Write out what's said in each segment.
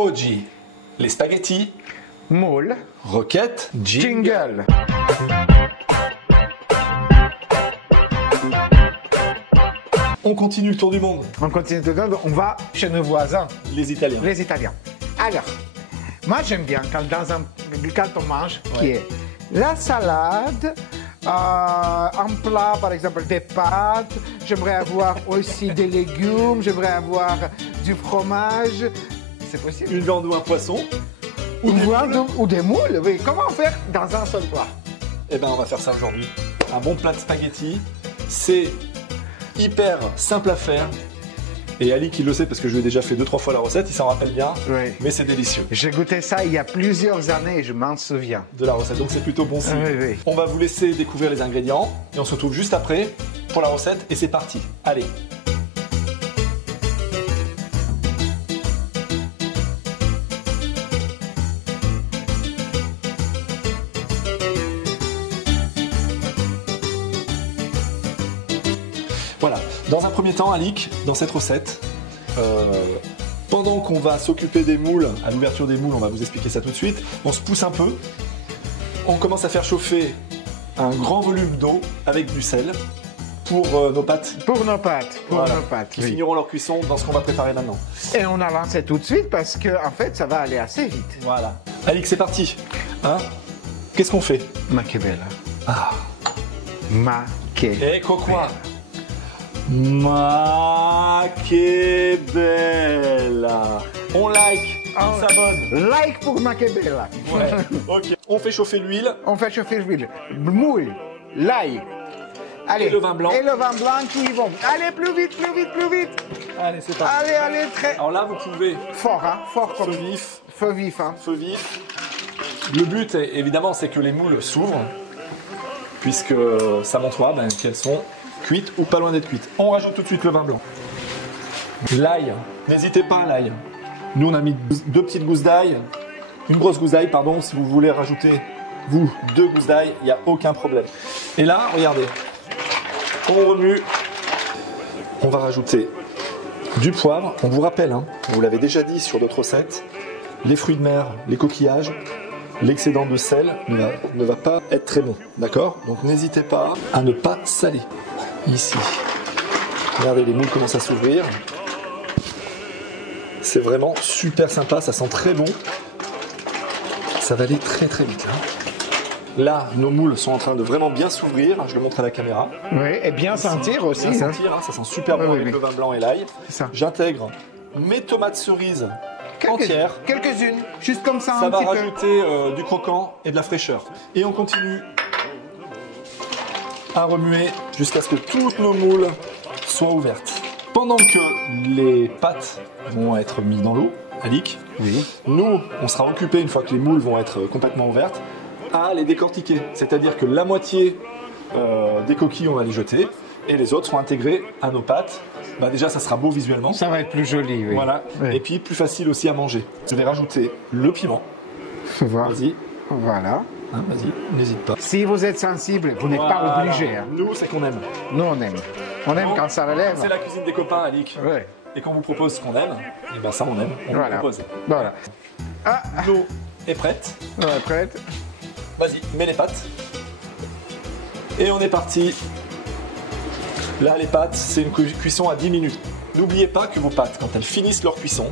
Oggi, les spaghettis, moule, roquette, jingle. On continue le tour du monde. On continue tout le temps, on va chez nos voisins, Les Italiens. les Italiens. Alors, moi j'aime bien quand on mange, qui est la salade, un plat par exemple des pâtes, j'aimerais avoir aussi des légumes, j'aimerais avoir du fromage, c'est possible. Une viande ou un poisson. Ou des moules, oui. Comment faire dans un seul plat? Eh ben, on va faire ça aujourd'hui. Un bon plat de spaghettis. C'est hyper simple à faire. Et Ali qui le sait parce que je lui ai déjà fait 2-3 fois la recette, il s'en rappelle bien. Oui. Mais c'est délicieux. J'ai goûté ça il y a plusieurs années et je m'en souviens. De la recette, donc c'est plutôt bon signe. Oui, oui. On va vous laisser découvrir les ingrédients et on se retrouve juste après pour la recette et c'est parti. Allez. Voilà, dans un premier temps, Alix, dans cette recette, pendant qu'on va s'occuper des moules, à l'ouverture des moules, on va vous expliquer ça tout de suite, on se pousse un peu, on commence à faire chauffer un grand volume d'eau avec du sel pour nos pâtes. Pour nos pâtes, Qui oui. finiront leur cuisson dans ce qu'on va préparer maintenant. Et on a lancé tout de suite parce que en fait ça va aller assez vite. Voilà. Alix, c'est parti. Hein? Qu'est-ce qu'on fait? Ma che bella. Ah. Ma che. Ecco qua. Ma che bella. On like, on s'abonne. Like pour ma che bella. Ouais, ok. On fait chauffer l'huile. On fait chauffer l'huile. Moule, l'ail. Allez. Et le vin blanc. Et le vin blanc qui vont. Allez, plus vite, plus vite, plus vite. Allez, c'est parti. Allez, allez, très Alors là, vous pouvez fort, hein, fort comme feu vif, feu vif, hein. feu vif. Le but, évidemment, c'est que les moules s'ouvrent, puisque ça montrera qu'elles sont cuites ou pas loin d'être cuites. On rajoute tout de suite le vin blanc. L'ail, n'hésitez pas à l'ail. Nous, on a mis 2 petites gousses d'ail, une grosse gousse d'ail, pardon, si vous voulez rajouter, vous, 2 gousses d'ail, il n'y a aucun problème. Et là, regardez, on remue, on va rajouter du poivre. On vous rappelle, hein, on vous l'avait déjà dit sur d'autres recettes, les fruits de mer, les coquillages, l'excédent de sel ne va pas être très bon, d'accord? Donc n'hésitez pas à ne pas saler. Ici, regardez, les moules commencent à s'ouvrir. C'est vraiment super sympa, ça sent très bon. Ça va aller très très vite. Là, nos moules sont en train de vraiment bien s'ouvrir. Je le montre à la caméra. Oui, et bien sentir aussi. Bien hein. sentir, hein, ça sent super bon Oui, avec oui. le vin blanc et l'ail. C'est ça. J'intègre mes tomates cerises entières. Quelques-unes, juste comme ça, Ça un va petit peu. rajouter du croquant et de la fraîcheur. Et on continue à remuer jusqu'à ce que toutes nos moules soient ouvertes. Pendant que les pâtes vont être mises dans l'eau, Alix, Oui. nous, on sera occupés, une fois que les moules vont être complètement ouvertes, à les décortiquer. C'est-à-dire que la moitié des coquilles, on va les jeter, et les autres seront intégrées à nos pâtes. Déjà, ça sera beau visuellement. Ça va être plus joli, oui. Voilà. Oui. Et puis, plus facile aussi à manger. Je vais rajouter le piment. Faut voir. Vas-y, Voilà. hein, vas-y, n'hésite pas. Si vous êtes sensible, vous n'êtes pas Voilà. obligé. Hein. Nous, c'est qu'on aime. Nous, on aime. On aime quand ça relève. C'est la cuisine des copains, Alix. Ouais. Et quand on vous propose ce qu'on aime, et ben ça, on aime. On Voilà. vous propose. Voilà. Ah, L'eau est prête. on est prête. Vas-y, mets les pâtes. Et on est parti. Là, les pâtes, c'est une cuisson à 10 minutes. N'oubliez pas que vos pâtes, quand elles finissent leur cuisson,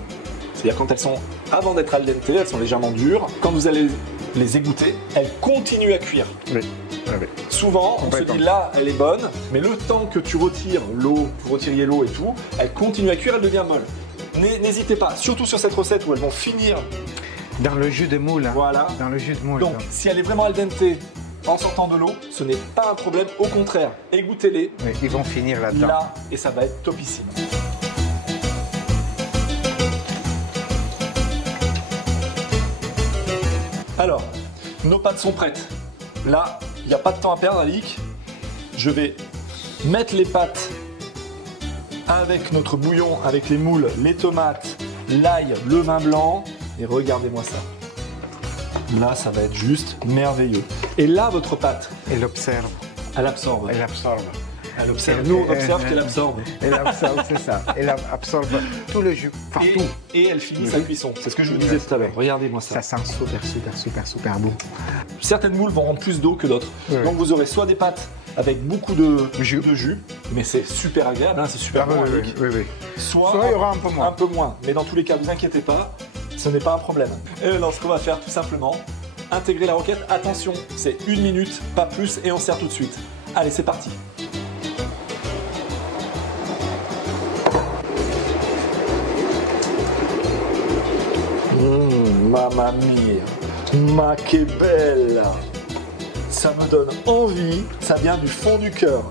c'est-à-dire quand elles sont avant d'être al dente, elles sont légèrement dures, quand vous allez les égoutter, elles continuent à cuire. Oui. Oui. Souvent, on se dit là, elle est bonne, mais le temps que tu retires l'eau, vous retiriez l'eau et tout, elle continue à cuire, elle devient molle. N'hésitez pas, surtout sur cette recette où elles vont finir. Dans le jus de moule. Hein. Voilà. Dans le jus de moule. Donc, si elle est vraiment al dente en sortant de l'eau, ce n'est pas un problème, au contraire, égouttez-les Oui, ils vont finir là-dedans. là et ça va être topissime. Alors, nos pâtes sont prêtes. Là, il n'y a pas de temps à perdre, Alix. Je vais mettre les pâtes avec notre bouillon, avec les moules, les tomates, l'ail, le vin blanc. Et regardez-moi ça. Là, ça va être juste merveilleux. Et là, votre pâte, Elle observe. elle absorbe. Elle absorbe. Elle observe. Nous, on observe qu'elle absorbe. Elle absorbe, c'est ça. Elle absorbe tout le jus, enfin tout. Et elle finit sa cuisson. C'est ce que je vous disais tout à l'heure. Regardez-moi ça. Ça sent super bon. Certaines moules vont rendre plus d'eau que d'autres. Oui. Donc vous aurez soit des pâtes avec beaucoup de Jus. jus, mais c'est super agréable, hein, c'est super Ah, bon oui, avec. oui. Soit il y aura un peu moins. Un peu moins. Mais dans tous les cas, vous inquiétez pas, ce n'est pas un problème. Et alors, ce qu'on va faire tout simplement, intégrer la roquette. Attention, c'est 1 minute, pas plus, et on sert tout de suite. Allez, c'est parti. Mamma mia, ma che bella. Ça me donne envie, ça vient du fond du cœur.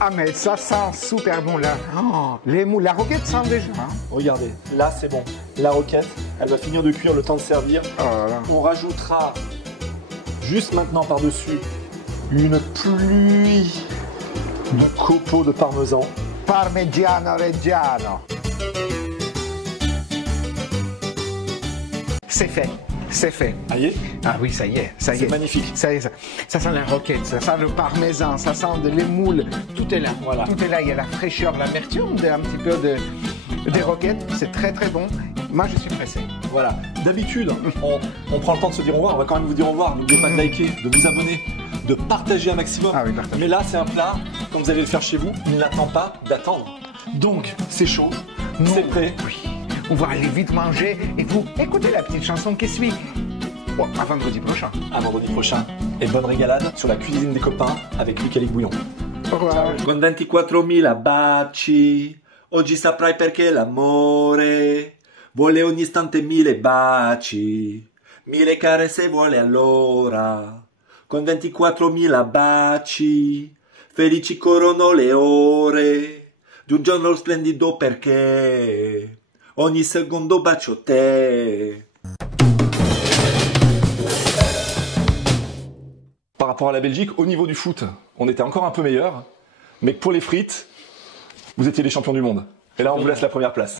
Ah mais ça sent super bon là. Oh, les moules, la roquette sent déjà. Hein. Regardez, là c'est bon. La roquette, elle va finir de cuire, le temps de servir. Oh là là. On rajoutera juste maintenant par-dessus une pluie de copeaux de parmesan. Parmigiano Reggiano. C'est fait, c'est fait. Voyez, Ah oui, ça y est, ça y c'est est. magnifique. Ça y est, ça sent la roquette, ça sent le parmesan, ça sent les moules, tout est là. Voilà. Tout est là, il y a la fraîcheur, l'amertume un petit peu des roquettes, c'est très très bon. Moi je suis pressé. Voilà. D'habitude, on prend le temps de se dire au revoir. On va quand même vous dire au revoir. N'oubliez pas de liker, de vous abonner, de partager un maximum. Ah oui, partage. Mais là, c'est un plat, quand vous allez le faire chez vous, il n'attend pas d'attendre. Donc, c'est chaud, c'est prêt. Oui. On va aller vite manger et vous écoutez la petite chanson qui suit. Bon, à vendredi prochain. À vendredi prochain. Et bonne régalade sur la cuisine des copains avec Michele Bouillon. Au revoir. Con 24.000 baci, oggi saprai perché l'amore vuole ogni istante 1000 baci, 1000 care se vuole allora. Con 24.000 baci, felici corrono le ore, di un giorno splendido perché ogni secondo bacio te. Par rapport à la Belgique, au niveau du foot, on était encore un peu meilleur, mais pour les frites, vous étiez les champions du monde. Et là, on vous laisse la première place.